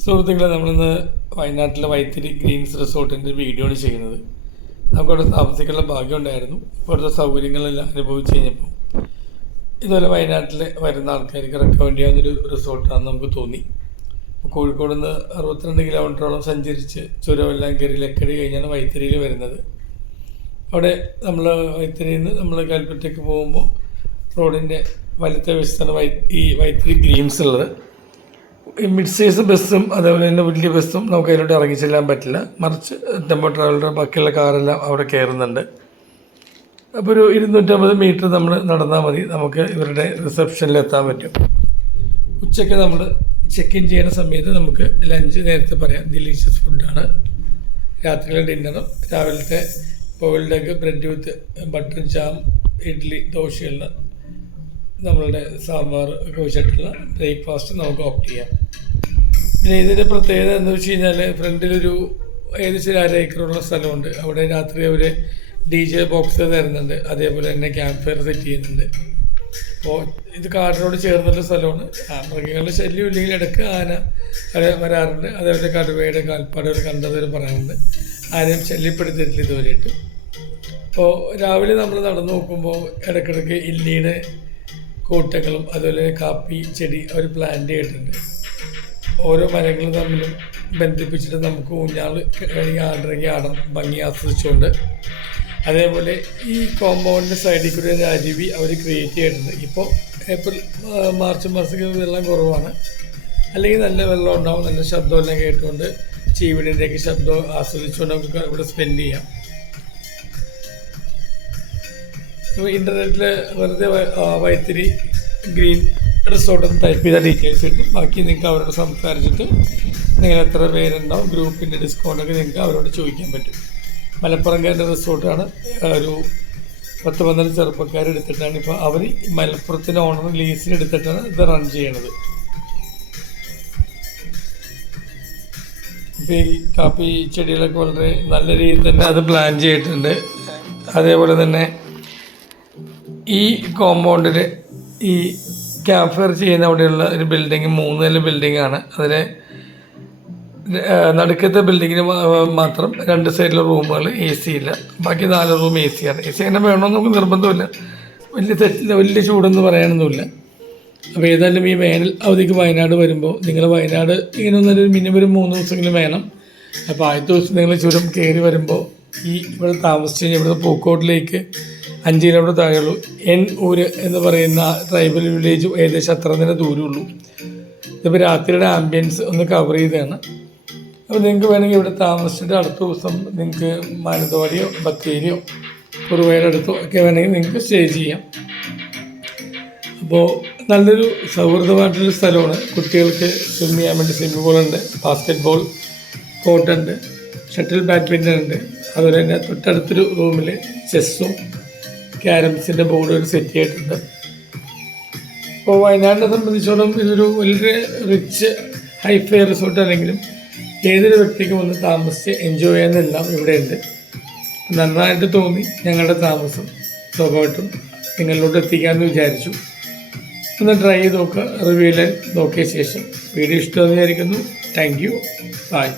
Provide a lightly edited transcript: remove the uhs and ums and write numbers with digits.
സുഹൃത്തുക്കളെ, നമ്മളിന്ന് വയനാട്ടിലെ വൈത്തിരി ഗ്രീൻസ് റിസോർട്ടിൻ്റെ വീഡിയോ ആണ് ചെയ്യുന്നത്. നമുക്കവിടെ താമസിക്കാനുള്ള ഭാഗ്യം ഉണ്ടായിരുന്നു. ഇവിടുത്തെ സൗകര്യങ്ങളെല്ലാം അനുഭവിച്ച് കഴിഞ്ഞപ്പോൾ ഇതുപോലെ വയനാട്ടിൽ വരുന്ന ആൾക്കാർക്ക് റെക്കമെൻഡ് ചെയ്യാവുന്നൊരു റിസോർട്ടാണെന്ന് നമുക്ക് തോന്നി. കോഴിക്കോട് നിന്ന് 62 കിലോമീറ്ററോളം സഞ്ചരിച്ച് ചുരമെല്ലാം കയറി ലക്കടി കഴിഞ്ഞാണ് വൈത്തിരിയിൽ വരുന്നത്. അവിടെ നമ്മൾ വൈത്തിരിയിൽ നിന്ന് നമ്മൾ കൽപ്പറ്റയ്ക്ക് പോകുമ്പോൾ റോഡിൻ്റെ വലത്തെ വശത്താണ് ഈ വൈത്തിരി ഗ്രീൻസ് ഉള്ളത്. മിഡ് സൈസ് ബസ്സും അതേപോലെ തന്നെ വലിയ ബസ്സും നമുക്ക് അതിലോട്ട് ഇറങ്ങി ചെല്ലാൻ പറ്റില്ല. മറിച്ച് ടെമ്പോ ട്രാവലർ ബാക്കിയുള്ള കാറെല്ലാം അവിടെ കയറുന്നുണ്ട്. അപ്പോൾ ഒരു 250 മീറ്റർ നമ്മൾ നടന്നാൽ മതി, നമുക്ക് ഇവരുടെ റിസപ്ഷനിൽ എത്താൻ പറ്റും. ഉച്ചയ്ക്ക് നമ്മൾ ചെക്ക് ഇൻ ചെയ്യുന്ന സമയത്ത് നമുക്ക് ലഞ്ച് നേരത്തെ പറയാം, ഡെലീഷ്യസ് ഫുഡാണ്. രാത്രിയിലെ ഡിന്നറും രാവിലത്തെ boiled egg, bread with butter jam, idli, ദോശയുള്ള നമ്മളുടെ സാമ്പാർ ഒക്കെ വെച്ചിട്ടുള്ള ബ്രേക്ക്ഫാസ്റ്റ് നമുക്ക് ഓപ്റ്റ് ചെയ്യാം. പിന്നെ ഇതിൻ്റെ പ്രത്യേകത എന്ന് വെച്ച് കഴിഞ്ഞാൽ ഫ്രണ്ടിലൊരു ഏകദേശം 1/2 ഏക്കറുള്ള സ്ഥലമുണ്ട്. അവിടെ രാത്രി അവർ DJ ബോക്സ് തരുന്നുണ്ട്, അതേപോലെ തന്നെ ക്യാമ്പ് ഫയർ സെറ്റ് ചെയ്യുന്നുണ്ട്. അപ്പോൾ ഇത് കാടിനോട് ചേർന്നുള്ള സ്ഥലമാണ്. മൃഗങ്ങളുടെ ശല്യം ഇല്ലെങ്കിൽ ഇടയ്ക്ക് ആന വരാറുണ്ട്. അതേപോലെ കടുവയുടെ കാൽപ്പാടുകൾ കണ്ടവർ പറയാറുണ്ട്. ആരെയും ശല്യപ്പെടുത്തിയിട്ടില്ല ഇതുവരെയായിട്ട്. അപ്പോൾ രാവിലെ നമ്മൾ നടന്നു നോക്കുമ്പോൾ ഇടയ്ക്കിടയ്ക്ക് ഇല്ലിയുടെ കൂട്ടങ്ങളും അതുപോലെ കാപ്പി ചെടി അവർ പ്ലാന്റ് ചെയ്തിട്ടുണ്ട്. ഓരോ മരങ്ങൾ തമ്മിലും ബന്ധിപ്പിച്ചിട്ട് നമുക്ക് ഊഞ്ഞാൽ ഇറങ്ങി ആടാം, ഭംഗി ആസ്വദിച്ചുകൊണ്ട്. അതേപോലെ ഈ കോമ്പൗണ്ടിൻ്റെ സൈഡിൽ കൂടി ഒരു അരുവി അവർ ക്രിയേറ്റ് ചെയ്തിട്ടുണ്ട്. ഇപ്പോൾ ഏപ്രിൽ മാർച്ച് മാസത്തിൽ വെള്ളം കുറവാണ്, അല്ലെങ്കിൽ നല്ല വെള്ളം ഉണ്ടാവും. നല്ല ശബ്ദമെല്ലാം കേട്ടുകൊണ്ട് ചീവിടിൻ്റെയൊക്കെ ശബ്ദം ആസ്വദിച്ചുകൊണ്ട് നമുക്ക് ഇവിടെ സ്പെൻഡ് ചെയ്യാം. ഇൻ്റർനെറ്റിൽ വെറുതെ വൈത്തിരി ഗ്രീൻ റിസോർട്ട് എന്ന് ടൈപ്പ് ചെയ്ത ഡീറ്റെയിൽസ് കിട്ടും. ബാക്കി നിങ്ങൾക്ക് അവരോട് സംസാരിച്ചിട്ട് നിങ്ങൾ എത്ര പേരുണ്ടാവും, ഗ്രൂപ്പിൻ്റെ ഡിസ്കൗണ്ടൊക്കെ നിങ്ങൾക്ക് അവരോട് ചോദിക്കാൻ പറ്റും. മലപ്പുറംകാരുടെ റിസോർട്ടാണ്. ഒരു 10-12 ചെറുപ്പക്കാരെടുത്തിട്ടാണ് ഇപ്പോൾ അവർ മലപ്പുറത്തിൻ്റെ ഓണർ ലീസിനെടുത്തിട്ടാണ് ഇത് റൺ ചെയ്യണത്. ഇപ്പോൾ ഈ കാപ്പി ചെടികളൊക്കെ വളരെ നല്ല രീതിയിൽ തന്നെ അത് പ്ലാൻ ചെയ്തിട്ടുണ്ട്. അതേപോലെ തന്നെ ഈ കോമ്പൗണ്ടിൽ ഈ ക്യാമ്പ് ഫയർ ചെയ്യുന്ന അവിടെയുള്ള ഒരു ബിൽഡിങ് 3 നില ബിൽഡിങ്ങാണ്. അതിൽ നടുക്കത്തെ ബിൽഡിങ്ങിന് മാത്രം 2 സൈഡിലെ റൂമുകൾ AC ഇല്ല, ബാക്കി 4 റൂം AC ആണ്. AC അങ്ങനെ വേണമെന്ന് നമുക്ക് നിർബന്ധമില്ല, വലിയ തെറ്റില്ല, വലിയ ചൂടെന്ന് പറയാനൊന്നുമില്ല. അപ്പോൾ ഏതായാലും ഈ വേനൽ അവധിക്ക് വയനാട് വരുമ്പോൾ നിങ്ങൾ വയനാട് ഇങ്ങനെ ഒന്നൊരു മിനിമം ഒരു 3 ദിവസമെങ്കിലും വേണം. അപ്പോൾ ആദ്യത്തെ ദിവസം നിങ്ങൾ ചുരം കയറി വരുമ്പോൾ ഈ ഇവിടെ താമസിച്ച് കഴിഞ്ഞാൽ ഇവിടുത്തെ പൂക്കോട്ടിലേക്ക് 5 കിലോമീറ്റർ താഴെയുള്ളൂ. ഊര് എന്ന് പറയുന്ന ട്രൈബൽ വില്ലേജ് ഏകദേശം അത്ര തന്നെ ദൂരമുള്ളൂ. ഇതിപ്പോൾ രാത്രിയുടെ ആംബിയൻസ് ഒന്ന് കവർ ചെയ്തതാണ്. അപ്പോൾ നിങ്ങൾക്ക് വേണമെങ്കിൽ ഇവിടെ താമസിച്ചിട്ട് അടുത്ത ദിവസം നിങ്ങൾക്ക് മാനന്തവാടിയോ ബത്തേരിയോ കുറുവയുടെ അടുത്തോ ഒക്കെ വേണമെങ്കിൽ നിങ്ങൾക്ക് സ്റ്റേ ചെയ്യാം. അപ്പോൾ നല്ലൊരു സൗഹൃദമായിട്ടുള്ള സ്ഥലമാണ്. കുട്ടികൾക്ക് സ്വിം ചെയ്യാൻ വേണ്ടി സ്വിമ്മിംഗ് പൂളുണ്ട്, ബാസ്കറ്റ് ബോൾ കോർട്ടുണ്ട്, ഷട്ടിൽ ബാഡ്മിൻ്റൺ ഉണ്ട്. അതുപോലെ തന്നെ തൊട്ടടുത്തൊരു റൂമിൽ ചെസ്സും ക്യാരംസിൻ്റെ ബോർഡ് ഒരു സെറ്റ് ചെയ്തിട്ടുണ്ട്. അപ്പോൾ വയനാടിനെ സംബന്ധിച്ചോളം ഇതൊരു വളരെ റിച്ച് ഹൈഫൈ റിസോർട്ട് ആണെങ്കിലും ഏതൊരു വ്യക്തിക്കും ഒന്ന് താമസിച്ച് എൻജോയ് ചെയ്യാനെല്ലാം ഇവിടെയുണ്ട്. നന്നായിട്ട് തോന്നി ഞങ്ങളുടെ താമസം. സ്വാഭാവികമായിട്ടും നിങ്ങളിലോട്ട് എത്തിക്കാമെന്ന് വിചാരിച്ചു. ഒന്ന് ട്രൈ ചെയ്ത് നോക്കുക, റിവ്യൂവിൽ നോക്കിയ ശേഷം. വീഡിയോ ഇഷ്ടമെന്ന് വിചാരിക്കുന്നു. Thank you, by.